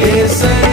Yes, sir.